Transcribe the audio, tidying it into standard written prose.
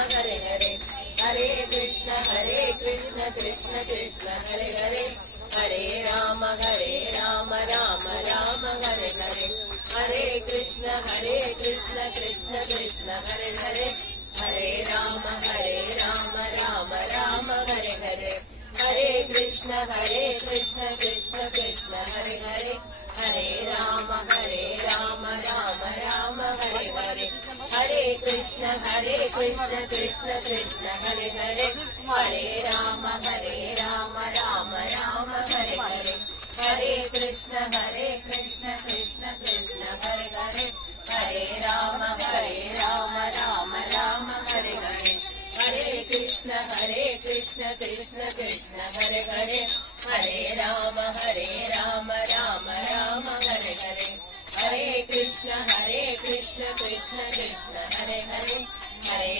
Hare Hare, Hare Krishna Krishna Krishna Hare Hare, Hare Ram Ram Ram Hare Hare, Hare Krishna Krishna Krishna Hare Hare, Hare Ram Ram Ram Hare Hare, Hare Krishna Krishna Krishna Hare Hare, Hare Ram Ram Ram Hare Hare, Hare Krishna Krishna Krishna Hare Hare, Hare Ram Ram Ram Hare Hare, Hare Krishna Krishna Krishna Hare Hare, Hare Ram Ram Ram Hare Hare, Hare Krishna Krishna Krishna Hare Hare, Hare Ram Ram Ram Hare Hare, Hare Krishna Krishna Krishna Hare Hare, Hare